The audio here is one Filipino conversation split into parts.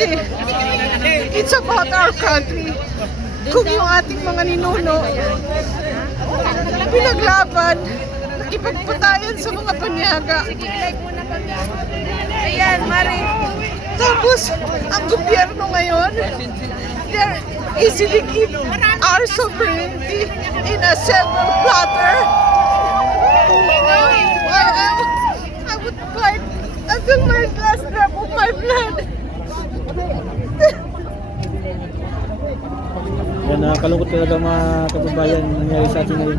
Duterte. It's about our country. Kung yung ating mga ninuno pinaglaban, nakipagpatayan sa mga panyaga. Ayan, Mari. Tapos, ang gobyerno ngayon, they're easily give our sovereignty in a silver platter. I would fight until my last drop of my blood. Yan, kalungkot talaga mga kababayan nangyari sa atin ngayon.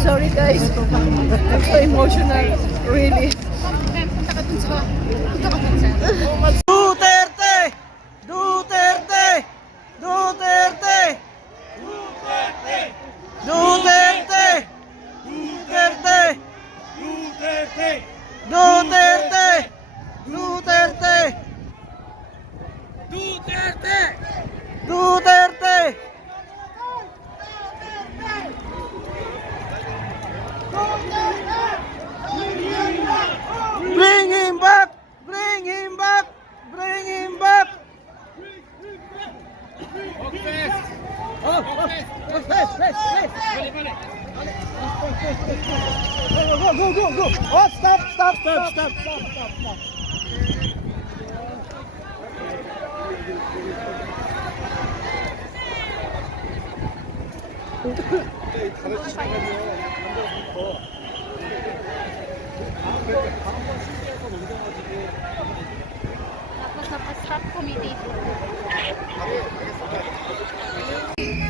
Sorry guys, I'm so emotional, really. Duterte! Duterte! Duterte! Duterte! Duterte! Duterte! Duterte! Duterte! Duterte! Bring him back! Bring him back! Bring him back! Go! Oh, stop! Tapos stop committee.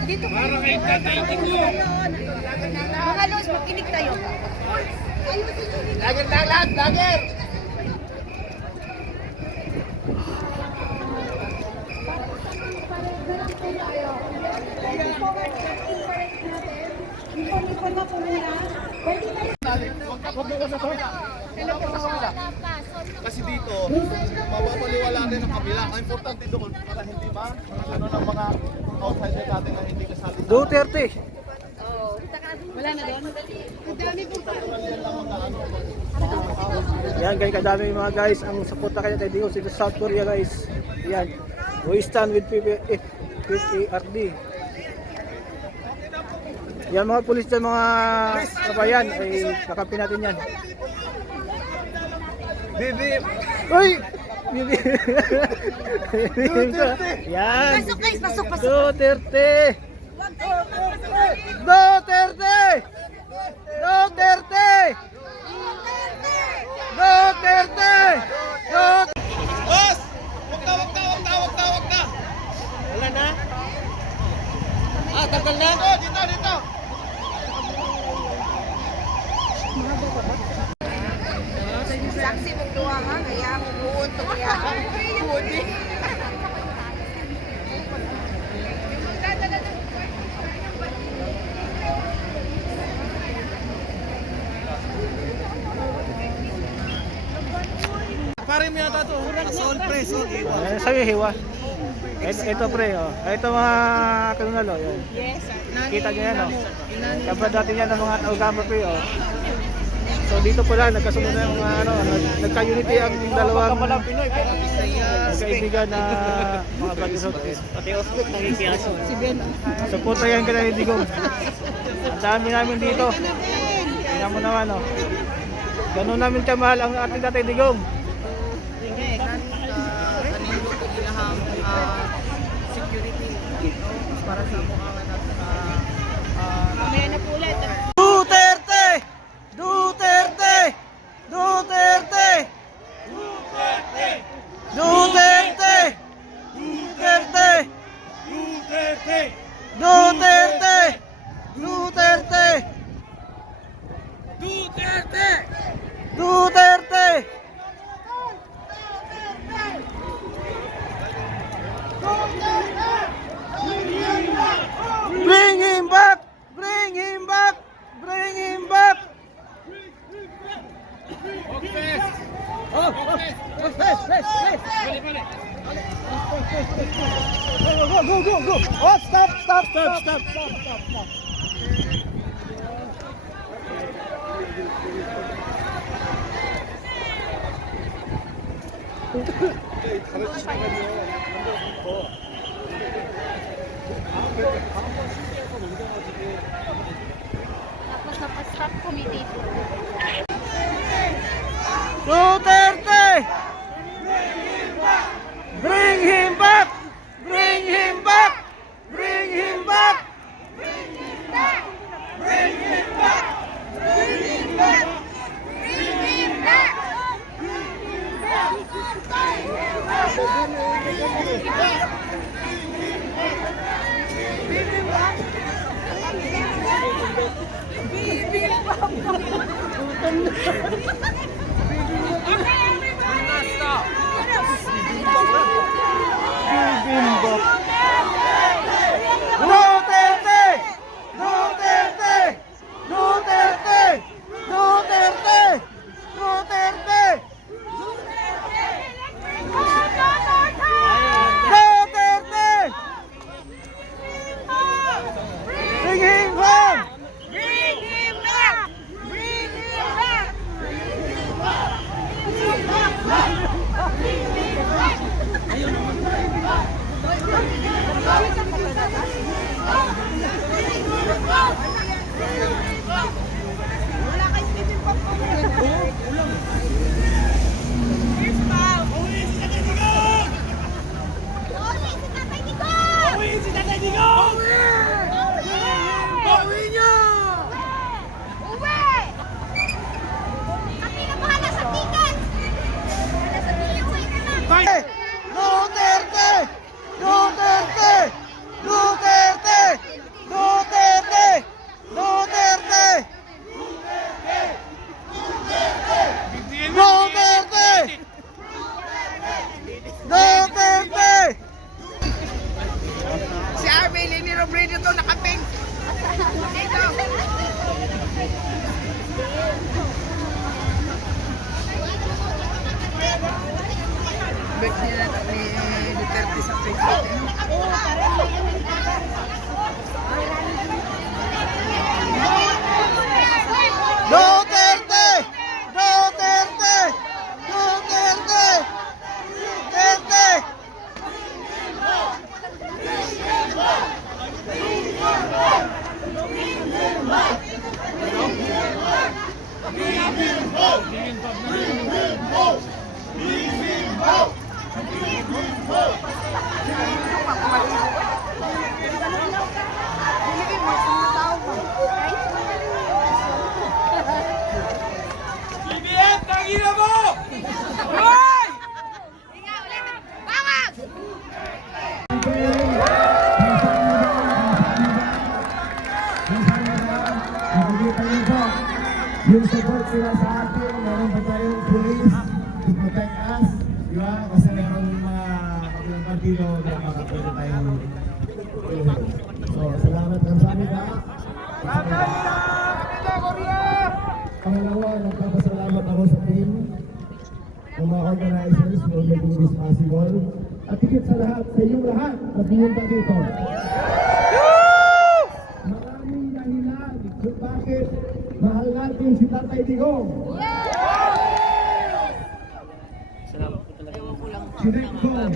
Dito Parang ay tatay ko. mga los, makinig tayo. Lager na lahat, lager! Kasi dito, mapapaliwala rin ang kabila. Ang importante doon para hindi ba ano ng mga outsider natin na hindi kasali sa Duterte! Wala na doon. Yan guys, kadami mga guys ang suporta kaya tayo dito sa South Korea guys. Yan. We stand with PPARD. Yan mga pulis dyan mga kabayan ay kakampi natin yan. Bibi! Uy! Duterte! Yan! Pasok guys, pasok. Duterte! Duterte! Duterte! Duterte! Boss! Wag na! Wala na? Ah, tagal na? Dito! Saksi mong duwa ha, kaya buod to kaya. Buod eh. Pare mo yata ito. Sol pre, sol. Sabi hiwa. Ito pre, oh. Ito mga kanunal, oh. Yan. Yes. Kita nyo yan, oh. Kapag dati yan ng mga Ogama pre, oh. So dito pala, nagkasunod na yung mga ano, nagka-unity ang dalawang magkaibigan na mga batisot. Pati Oscar nakikiaso. Support na yan ka na ni Digong. Ang dami namin dito. Tingnan mo naman, oh. Ganun namin kamahal ang ating Tatay Digong. Para sa bukangan at Mamaya na po ulit. Duterte! Duterte! Duterte! Duterte! Duterte! Duterte! Duterte! Duterte! Bring him back! Bring him back! Bring him back! Go! Oh, stop! Bibimbap. Duterte! Duterte! Duterte! Duterte! Duterte! Duterte! Bring him home! Bring him back! Bring him back! Wala kay Stephen Pop ko. Here's Pao. Duterte! Duterte! Duterte! Duterte! Duterte! Duterte! Duterte! Si Arvin, ni Robredo to nakaping. Dito. Bet niya ni Duterte sa Facebook. Duterte! Duterte! Duterte! Duterte! Yung support sila sa atin, meron pa tayong police to protect us, di ba? Kasi meron mga kabilang partido na makapwede tayong So, salamat ang sabi ka. Pangalawa, nagpapasalamat ako sa team ng mga organizers for making this possible. At higit sa lahat, sa inyong lahat na pumunta dito. Maraming dahilan kung bakit mahal natin si Tatay Digong. Si Digong,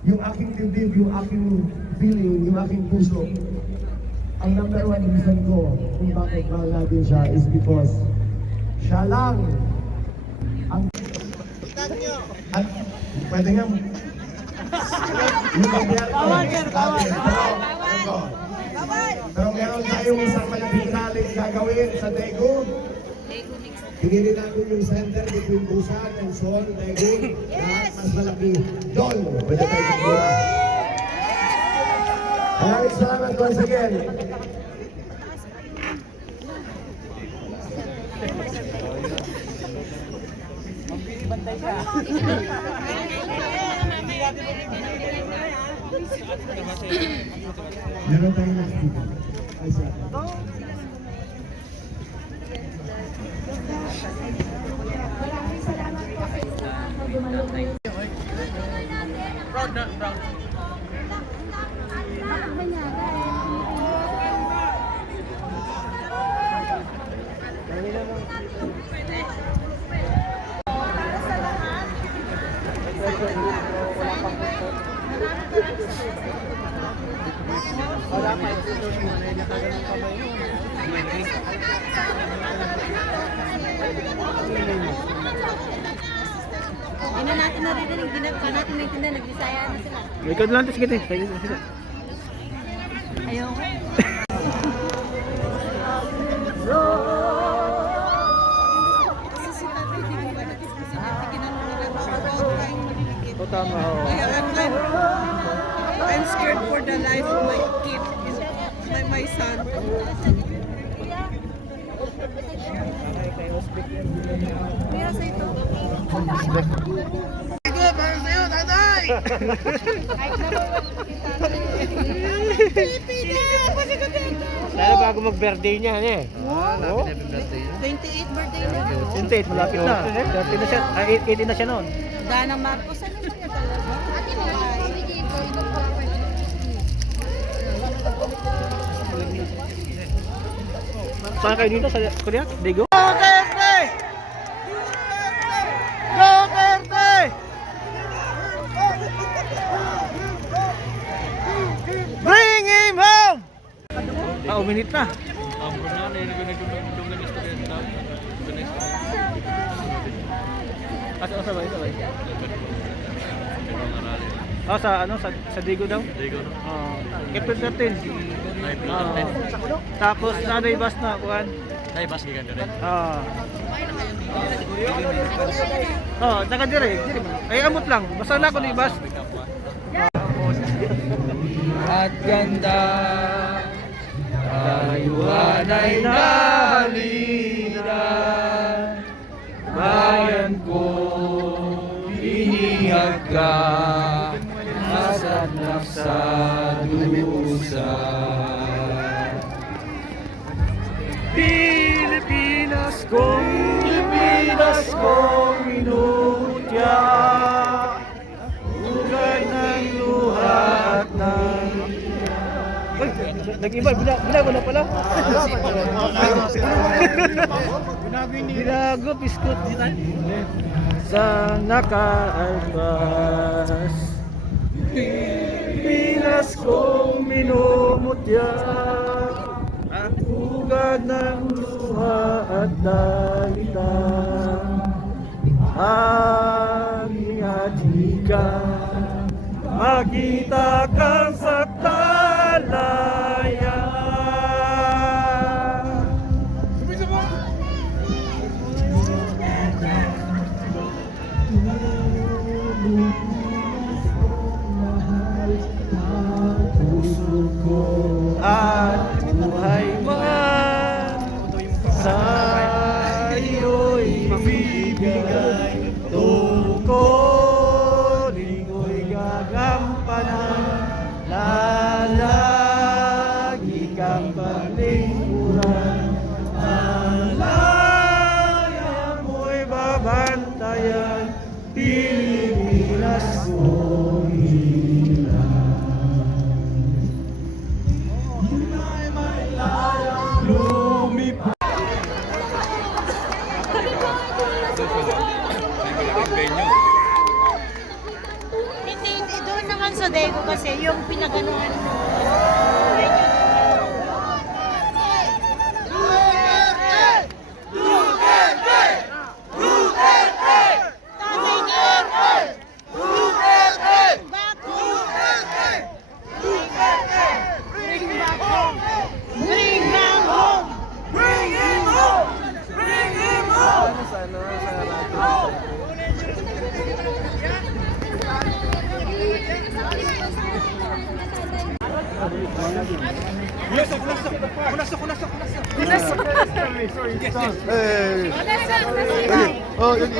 yung aking dibdib, yung aking feeling, yung aking puso, ang number one reason ko kung bakit mahal natin siya is because siya lang ang at pwede nga yung pagbiyak ko pero meron tayong isang malaking challenge gagawin sa Daegu. Pinili namin yung center between Busan and Seoul, Daegu, na mas malaki doon. Pwede tayo pagbuha. Maraming salamat once again. Meron tayong nakikita. Ay, sir. Hindi na natin naririnig, hindi na natin maintindihan, nagbisaya na sila. Ikaw lang, sige, sige. Ayoko. Kasi si Tatay di ba nagsisinati kinanungan siya about tayong maliliit. O tama, oo. Kaya I'm scared for the life of my kid, my son. Mira sa ito. Lalo bago mag-birthday niya, ano eh. Oh, 28 birthday na. 28, malapit na. 30 na siya, 18 na siya noon. Danang Marcos, ano ba yan talaga? Saan kayo dito? Sa Korea? Digo? Go Terte! Go Terte! Bring him home! Uminit na. Sabay. Sa ano sa Digo daw? Digo no. Captain 13. Tapos nanay bus na kuan. Nanay bus gikan dire. Taga dire. Ay amot lang. Basta na ko ni bus. At ganda tayo ay nahalina. Bayan ko inihag ka. Nasanap sa dusa. Pilipinas kong minutya. Ugad ng luha at ng... Uy, nag-iba, binago na pala. Binago, biskut. Sa nakaalpas. Pilipinas kong minumutya. Ugad ng luha at dalita. Aming adhika. Makita kang sa talaya. At buhay man sa iyo'y bibigay, tungkulin ko'y gagampanan, lalagi kang paglingkuran, alaya mo'y babantayan, Pilipinas kong ina. Hindi, doon naman sa Daegu kasi yung pinaganuhan mo. Oh, yun.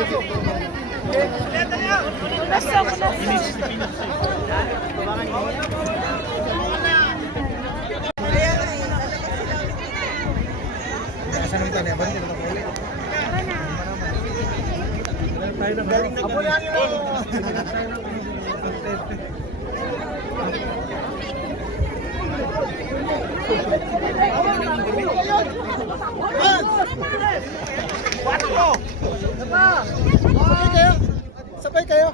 Sabay kayo.